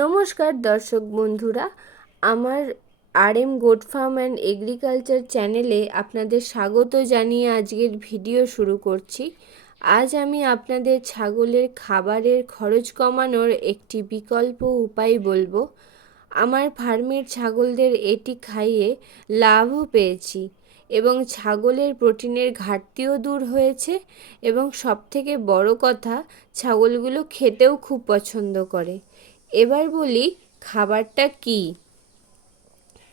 নমস্কার দর্শক বন্ধুরা, আমার RM goat farm and agriculture চ্যানেলে আপনাদের স্বাগত জানিয়ে আজকের ভিডিও শুরু করছি। আজ আমি আপনাদের ছাগলের খাবারের খরচ কমানোর একটি বিকল্প উপায় বলবো। আমার ফার্মের ছাগলদের এটি খাইয়ে লাভও পেয়েছি এবং ছাগলের প্রোটিনের ঘাটতিও দূর হয়েছে এবং সবথেকে বড় কথা, ছাগলগুলো খেতেও খুব পছন্দ করে। এবার বলি খাবারটা কি।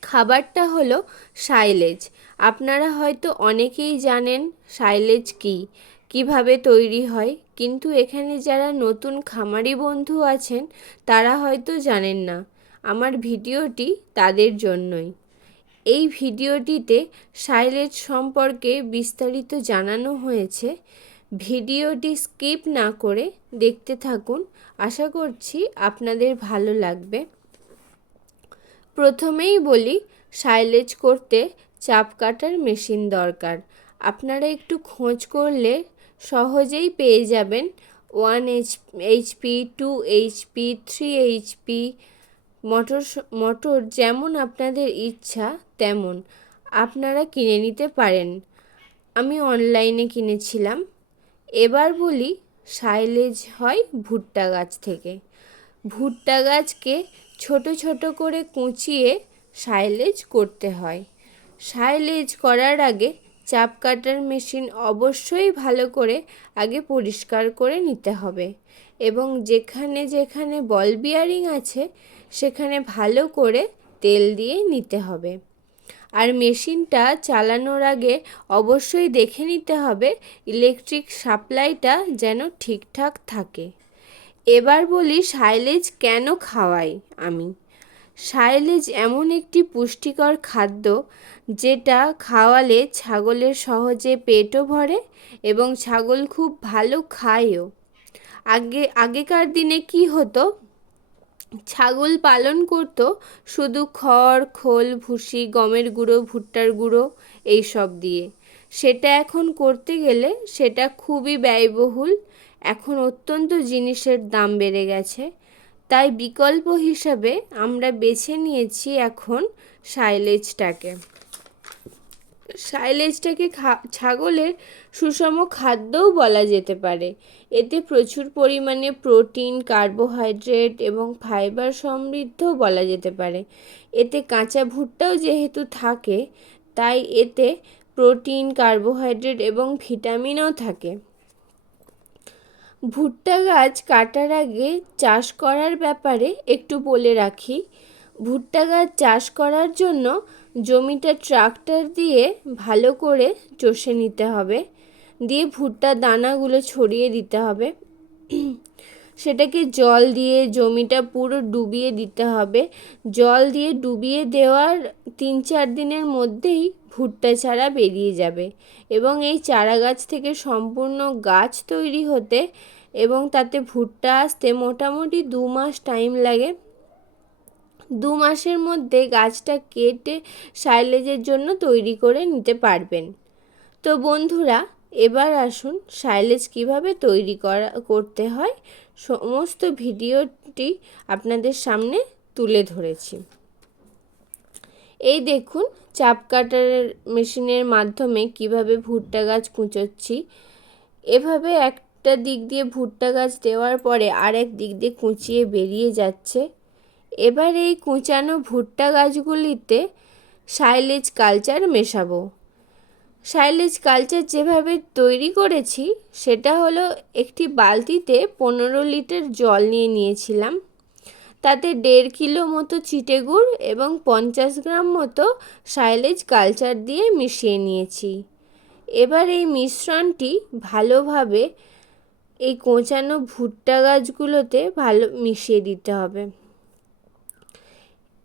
খাবারটা হলো সাইলেজ। আপনারা হয়তো অনেকেই জানেন সাইলেজ কি, কিভাবে তৈরি হয়, কিন্তু এখানে যারা নতুন খামারি বন্ধু আছেন তারা হয়তো জানেন না। আমার ভিডিওটি তাদের জন্যই। এই ভিডিওটিতে সাইলেজ সম্পর্কে বিস্তারিত জানানো হয়েছে। ভিডিওটি স্কিপ না করে দেখতে থাকুন, আশা করছি আপনাদের ভালো লাগবে। প্রথমেই বলি, সাইলেজ করতে চাপ কাটার মেশিন দরকার। আপনারা একটু খোঁজ করলে সহজেই পেয়ে যাবেন। 1 HP, 2 HP, 3 HP মোটর যেমন আপনাদের ইচ্ছা তেমন আপনারা কিনে নিতে পারেন। আমি অনলাইনে কিনেছিলাম। এবার বলি, সাইলেজ হয় ভুট্টা গাছ থেকে। ভুট্টা গাছকে ছোট ছোট করে কুচিয়ে সাইলেজ করতে হয়। সাইলেজ করার আগে চাপ কাটার মেশিন অবশ্যই ভালো করে আগে পরিষ্কার করে নিতে হবে এবং যেখানে যেখানে বল বিয়ারিং আছে সেখানে ভালো করে তেল দিয়ে নিতে হবে। আর মেশিনটা চালানোর আগে অবশ্যই দেখে নিতে হবে ইলেকট্রিক সাপ্লাইটা যেন ঠিকঠাক থাকে। এবার বলি সাইলেজ কেন খাওয়াই আমি। সাইলেজ এমন একটি পুষ্টিকর খাদ্য যেটা খাওয়ালে ছাগলের সহজে পেটও ভরে এবং ছাগল খুব ভালো খায়ও। আগেকার দিনে কি হতো, ছাগল পালন করতো শুধু খড়, খোল, ভুসি, গমের গুঁড়ো, ভুট্টার গুঁড়ো এইসব দিয়ে। সেটা এখন করতে গেলে সেটা খুবই ব্যয়বহুল। এখন অত্যন্ত জিনিসের দাম বেড়ে গেছে, তাই বিকল্প হিসাবে আমরা বেছে নিয়েছি এখন সাইলেজটাকে। সাইলেজটাকে ছাগলের সুষম খাদ্যও বলা যেতে পারে। এতে প্রচুর পরিমাণে প্রোটিন, কার্বোহাইড্রেট এবং ফাইবার সমৃদ্ধ বলা যেতে পারে। এতে কাঁচা ভুট্টাও যেহেতু থাকে, তাই এতে প্রোটিন, কার্বোহাইড্রেট এবং ভিটামিনও থাকে। ভুট্টা গাছ কাটার আগে চাষ করার ব্যাপারে একটু বলে রাখি। ভুট্টা গাছ চাষ করার জন্য জমিটা ট্রাক্টর দিয়ে ভালো করে চষে নিতে হবে, দিয়ে ভুট্টার দানাগুলো ছড়িয়ে দিতে হবে। সেটাকে জল দিয়ে জমিটা পুরো ডুবিয়ে দিতে হবে। জল দিয়ে ডুবিয়ে দেওয়ার 3-4 দিনের মধ্যেই ভুট্টা চারা বেরিয়ে যাবে এবং এই চারা গাছ থেকে সম্পূর্ণ গাছ তৈরি হতে এবং তাতে ভুট্টা আসতে মোটামুটি 2 মাস টাইম লাগে। 2 মাসের মধ্যে গাছটা কেটে সাইলেজের জন্য তৈরি করে নিতে পারবেন। তো বন্ধুরা, এবার আসুন সাইলেজ কিভাবে তৈরি করতে হয় সমস্ত ভিডিওটি আপনাদের সামনে তুলে ধরেছি। এই দেখুন, চাপ কাটার মেশিনের মাধ্যমে কিভাবে ভুট্টা গাছ কুঁচোচ্ছি। এভাবে একটা দিক দিয়ে ভুট্টা গাছ দেওয়ার পরে আরেক দিক দিয়ে কুঁচিয়ে বেরিয়ে যাচ্ছে। এবার এই কুঁচানো ভুট্টা গাছগুলিতে সাইলেজ কালচার মেশাবো। সাইলেজ কালচার যেভাবে তৈরি করেছি সেটা হলো, একটি বালতিতে 15 লিটার জল নিয়েছিলাম। তাতে 1.5 কিলো মতো চিটে গুড় এবং 50 গ্রাম মতো সাইলেজ কালচার দিয়ে মিশিয়ে নিয়েছি। এবার এই মিশ্রণটি ভালোভাবে এই কোঁচানো ভুট্টা গাছগুলোতে ভালো মিশিয়ে দিতে হবে।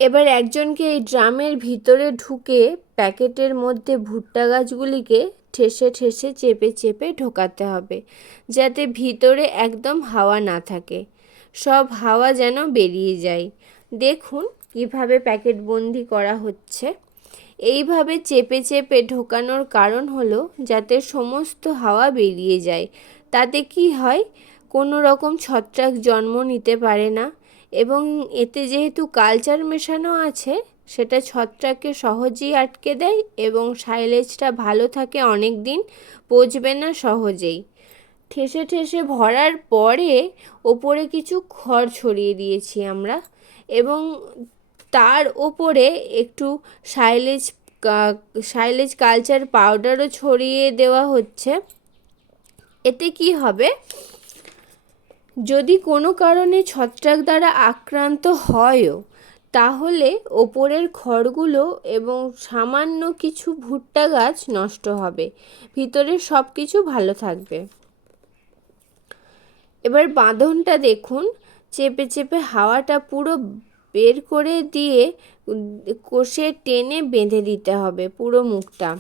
এবার একজনকে এই ড্রামের ভিতরে ঢুকে প্যাকেটের মধ্যে ভুট্টা গাছগুলিকে ঠেসে ঠেসে চেপে চেপে ঢোকাতে হবে, যাতে ভিতরে একদম হাওয়া না থাকে, সব হাওয়া যেন বেরিয়ে যায়। দেখুন কিভাবে প্যাকেট বন্দি করা হচ্ছে। এইভাবে চেপে চেপে ঢোকানোর কারণ হলো যাতে সমস্ত হাওয়া বেরিয়ে যায়। তাতে কি হয়, কোনো রকম ছত্রাক জন্ম নিতে পারে না এবং এতে যেহেতু কালচার মেশানো আছে সেটা ছত্রাককে সহজেই আটকে দেয় এবং সাইলেজটা ভালো থাকে, অনেক দিন পচবে না সহজেই। ঠেসে ঠেসে ভরার পরে ওপরে কিছু খড় ছড়িয়ে দিয়েছি আমরা এবং তার ওপরে একটু সাইলেজ কালচার পাউডারও ছড়িয়ে দেওয়া হচ্ছে। এতে কি হবে, যদি কোনো কারণে ছত্রাক দ্বারা আক্রান্ত হয়ও তাহলে ওপরের খড়গুলো এবং সামান্য কিছু ভুট্টা গাছ নষ্ট হবে, ভিতরের সব কিছু ভালো থাকবে। এবার বাঁধনটা দেখুন, চেপে চেপে হাওয়াটা পুরো বের করে দিয়ে কষে টেনে বেঁধে দিতে হবে পুরো মুখটা,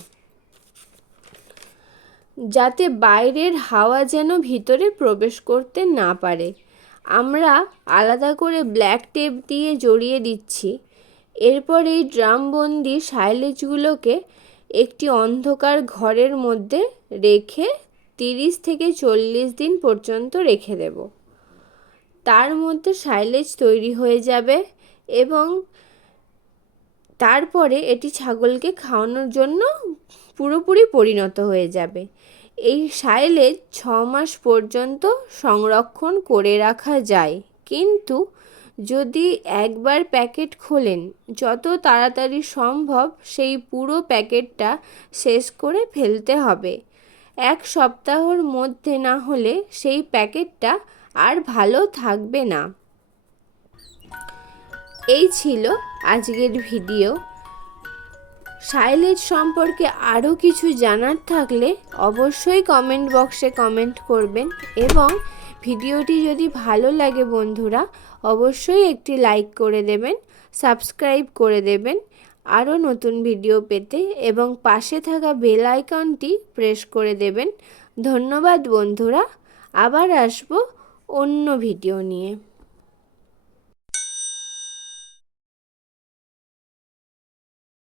যাতে বাইরের হাওয়া যেন ভিতরে প্রবেশ করতে না পারে। আমরা আলাদা করে ব্ল্যাক টেপ দিয়ে জড়িয়ে দিচ্ছি। এরপর এই ড্রামবন্দি সাইলেজগুলোকে একটি অন্ধকার ঘরের মধ্যে রেখে 30 থেকে 40 দিন পর্যন্ত রেখে দেব। তার মধ্যে সাইলেজ তৈরি হয়ে যাবে এবং তারপরে এটি ছাগলকে খাওয়ানোর জন্য পুরোপুরি পরিণত হয়ে যাবে। এই সাইলেজ 6 মাস পর্যন্ত সংরক্ষণ করে রাখা যায়, কিন্তু যদি একবার প্যাকেট খোলেন যত তাড়াতাড়ি সম্ভব সেই পুরো প্যাকেটটা শেষ করে ফেলতে হবে। 1 সপ্তাহর মধ্যে না হলে সেই প্যাকেটটা আর ভালো থাকবে না। এই ছিল আজকের ভিডিও। সাইলেজ সম্পর্কে আরও কিছু জানার থাকলে অবশ্যই কমেন্ট বক্সে কমেন্ট করবেন এবং ভিডিওটি যদি ভালো লাগে বন্ধুরা অবশ্যই একটি লাইক করে দেবেন, সাবস্ক্রাইব করে দেবেন আরও নতুন ভিডিও পেতে এবং পাশে থাকা বেল আইকনটি প্রেস করে দেবেন। ধন্যবাদ বন্ধুরা, আবার আসবো অন্য ভিডিও নিয়ে।